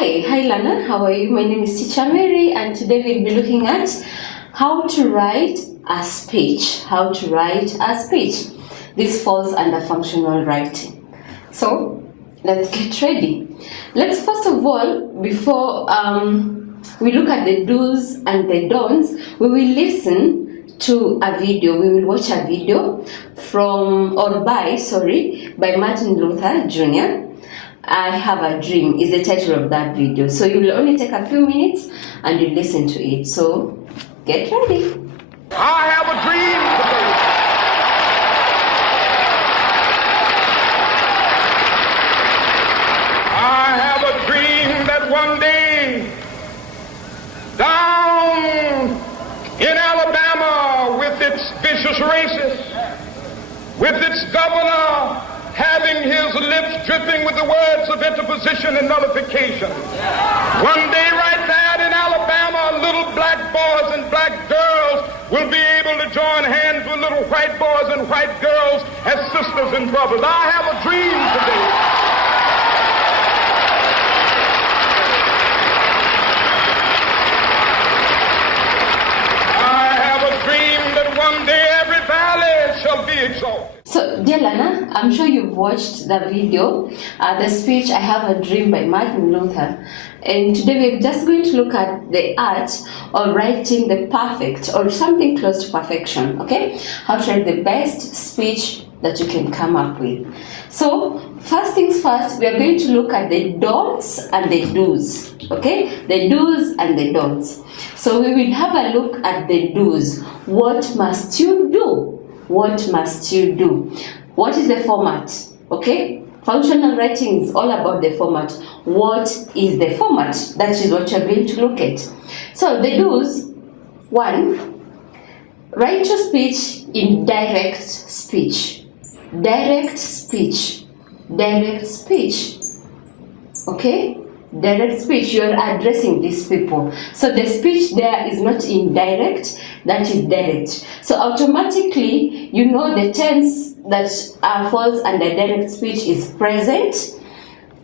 Hi Lana, how are you? My name is Teacher Mary, and today we'll be looking at how to write a speech. How to write a speech. This falls under functional writing. So let's get ready. Let's first of all, before we look at the do's and the don'ts, we will listen to a video. We will watch a video by Martin Luther Jr. I Have a Dream is the title of that video. So you will only take a few minutes and you listen to it. So get ready. I have a dream today. I have a dream that one day down in Alabama, with its vicious racists, with its governor having his lips dripping with the words of interposition and nullification. One day right there in Alabama, little black boys and black girls will be able to join hands with little white boys and white girls as sisters and brothers. I have a dream today. I have a dream that one day every valley shall be exalted. So, dear Lana, I'm sure you've watched the video, the speech I Have a Dream by Martin Luther. And today we're just going to look at the art of writing the perfect or something close to perfection, okay? How to write the best speech that you can come up with. So, first things first, we are going to look at the don'ts and the do's, okay? The do's and the don'ts. So, we will have a look at the do's. What must you do? What must you do? What is the format? Okay? Functional writing is all about the format. What is the format? That is what you're going to look at. So the do's: 1, write your speech in direct speech. Direct speech. Direct speech. Okay? Direct speech, you're addressing these people. So the speech there is not indirect, that is direct. So automatically, you know the tense that falls under direct speech is present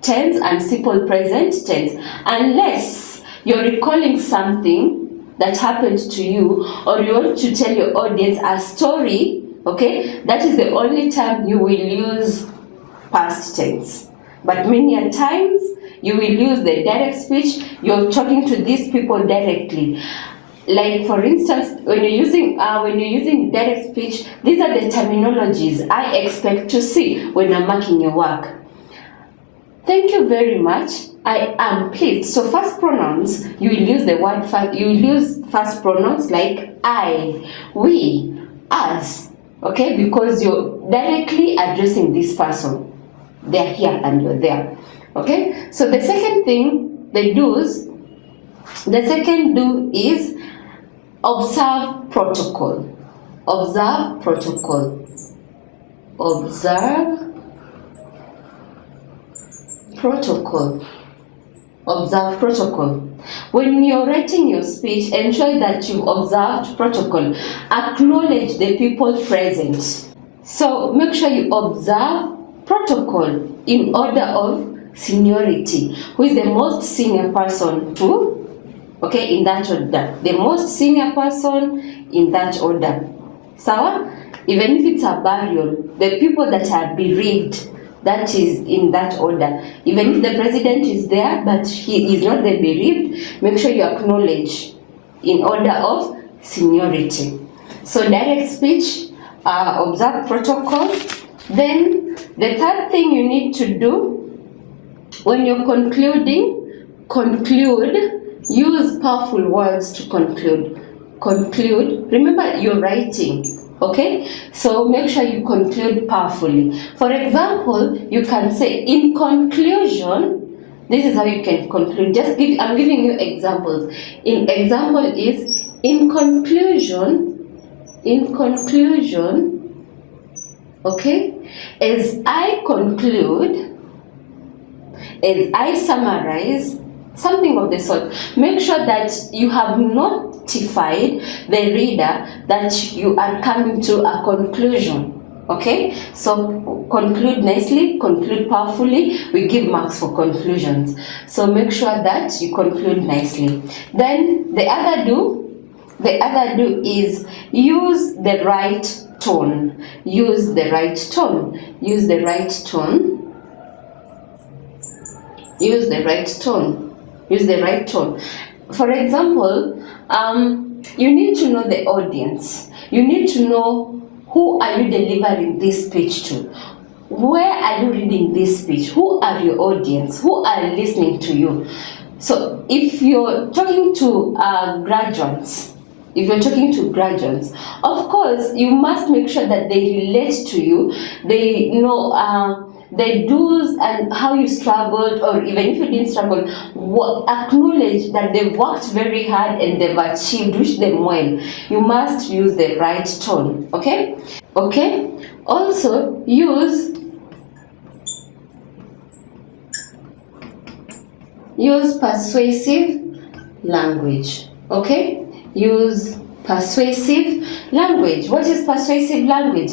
tense and simple present tense. Unless you're recalling something that happened to you, or you want to tell your audience a story, okay, that is the only time you will use past tense. But many a times, you will use the direct speech. You're talking to these people directly. Like for instance, when you're using direct speech, these are the terminologies I expect to see when I'm marking your work. Thank you very much. I am pleased. So first pronouns, you will use the word first. You will use first pronouns like I, we, us. Okay, because you're directly addressing this person. They're here and you're there. Okay, so the second thing, the do's, the second do is observe protocol. Observe protocol. Observe protocol. Observe protocol. When you're writing your speech, ensure that you've observed protocol. Acknowledge the people present. So make sure you observe protocol in order of seniority. Who is the most senior person to? Okay, in that order. The most senior person in that order. So, even if it's a burial, the people that are bereaved, that is in that order. Even if the president is there, but he is not the bereaved, make sure you acknowledge in order of seniority. So, direct speech, observe protocol. Then, the third thing you need to do when you're concluding, conclude. Use powerful words to conclude. Conclude. Remember, you're writing, okay? So make sure you conclude powerfully. For example, you can say, in conclusion, this is how you can conclude. I'm giving you examples. Example is, in conclusion, okay? As I conclude, as I summarize, something of the sort. Make sure that you have notified the reader that you are coming to a conclusion. Okay, so conclude nicely, conclude powerfully. We give marks for conclusions. So make sure that you conclude nicely. Then the other do is use the right tone. Use the right tone. Use the right tone. Use the right tone. Use the right tone. For example, you need to know the audience. You need to know who are you delivering this speech to. Where are you reading this speech? Who are your audience? Who are listening to you? So if you're talking to graduates, of course, you must make sure that they relate to you. They know the do's and how you struggled, or even if you didn't struggle, acknowledge that they've worked very hard and they've achieved, wish them well. You must use the right tone, okay? Okay? Also, use persuasive language, okay? Use persuasive language. What is persuasive language?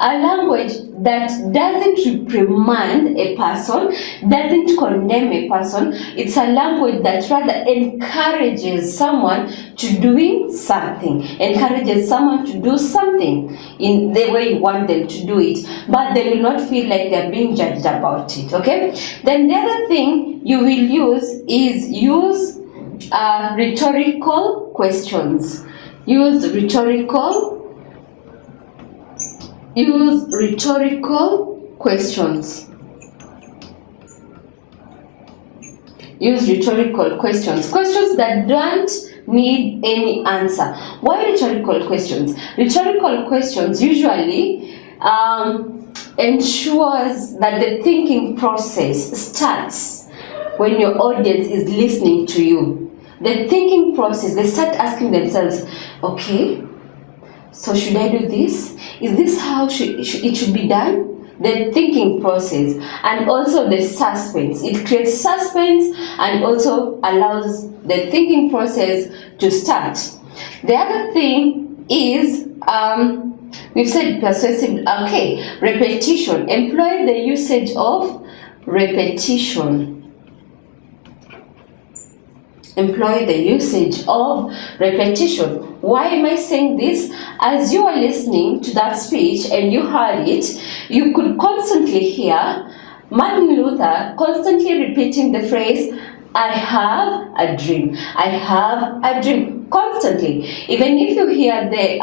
A language that doesn't reprimand a person, doesn't condemn a person. It's a language that rather encourages someone to doing something, encourages someone to do something in the way you want them to do it, but they will not feel like they're being judged about it, okay? Then the other thing you will use is rhetorical questions. Use rhetorical questions. Use rhetorical questions. Questions that don't need any answer. Why rhetorical questions? Rhetorical questions usually ensures that the thinking process starts when your audience is listening to you. The thinking process, they start asking themselves, okay, so should I do this? Is this how it should be done? The thinking process, and also the suspense. It creates suspense and also allows the thinking process to start. The other thing is, we've said persuasive, okay, repetition. Employ the usage of repetition. Employ the usage of repetition. Why am I saying this? As you are listening to that speech and you heard it, you could constantly hear Martin Luther constantly repeating the phrase, I have a dream. I have a dream. Constantly. Even if you hear the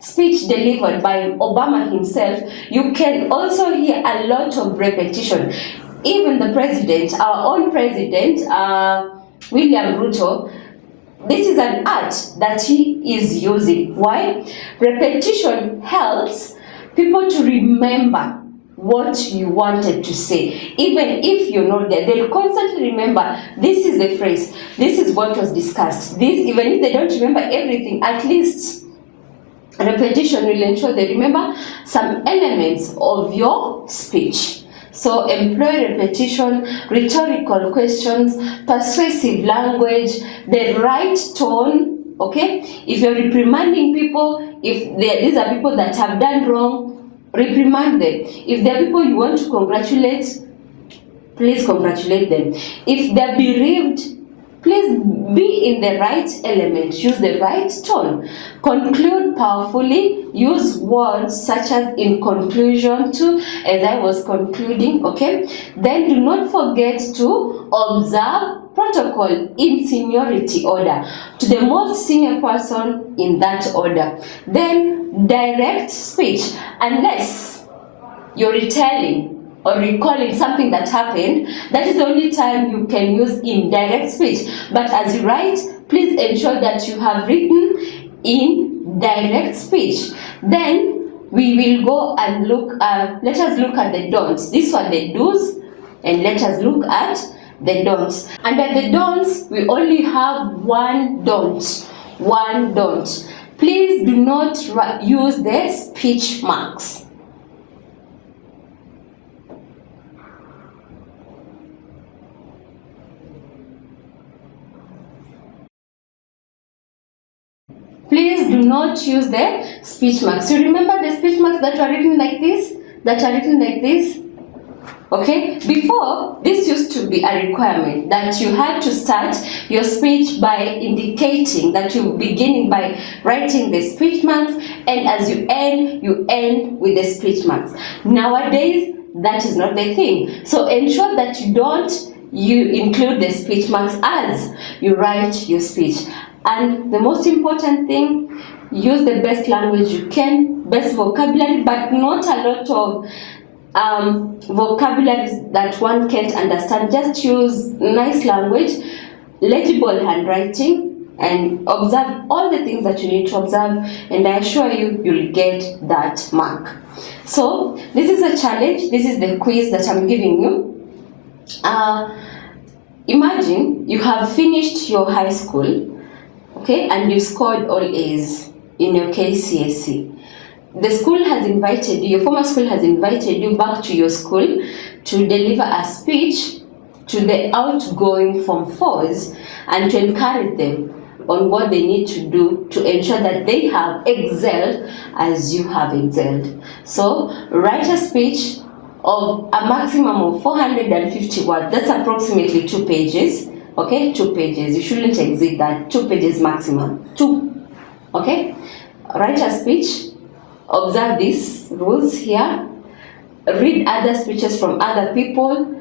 speech delivered by Obama himself, you can also hear a lot of repetition. Even the president, our own president, William Ruto, this is an art that he is using. Why? Repetition helps people to remember what you wanted to say. Even if you're not there, they'll constantly remember, this is the phrase, this is what was discussed. This, even if they don't remember everything, at least repetition will ensure they remember some elements of your speech. So employ repetition, rhetorical questions, persuasive language, the right tone, okay? If you're reprimanding people, these are people that have done wrong, reprimand them. If there are people you want to congratulate, please congratulate them. If they're bereaved, please be in the right element, use the right tone. Conclude powerfully, use words such as in conclusion to, as I was concluding, okay? Then do not forget to observe protocol in seniority order, to the most senior person in that order. Then direct speech, unless you're retelling or recalling something that happened, that is the only time you can use indirect speech. But as you write, please ensure that you have written in direct speech. Then we will go and look at, let us look at the don'ts. This one, the do's, and let us look at the don'ts. Under the don'ts, we only have one don't. One don't. Please do not use the speech marks. Please do not use the speech marks. You remember the speech marks that were written like this? Okay, before this used to be a requirement that you had to start your speech by indicating that you're beginning by writing the speech marks, and as you end with the speech marks. Nowadays, that is not the thing. So ensure that you include the speech marks as you write your speech. And the most important thing, use the best language you can, best vocabulary, but not a lot of vocabularies that one can't understand. Just use nice language, legible handwriting, and observe all the things that you need to observe, and I assure you, you'll get that mark. So this is a challenge. This is the quiz that I'm giving you. Imagine you have finished your high school, okay, and you scored all A's in your KCSE. The school has invited you, your former school has invited you back to your school to deliver a speech to the outgoing Form 4s and to encourage them on what they need to do to ensure that they have excelled as you have excelled. So write a speech of a maximum of 450 words. That's approximately 2 pages. Okay, 2 pages. You shouldn't exceed that. 2 pages maximum. 2. Okay? Write a speech. Observe these rules here. Read other speeches from other people,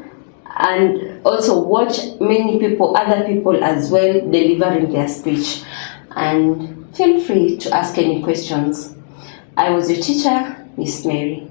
and also watch other people as well delivering their speech. And feel free to ask any questions. I was your teacher, Miss Mary.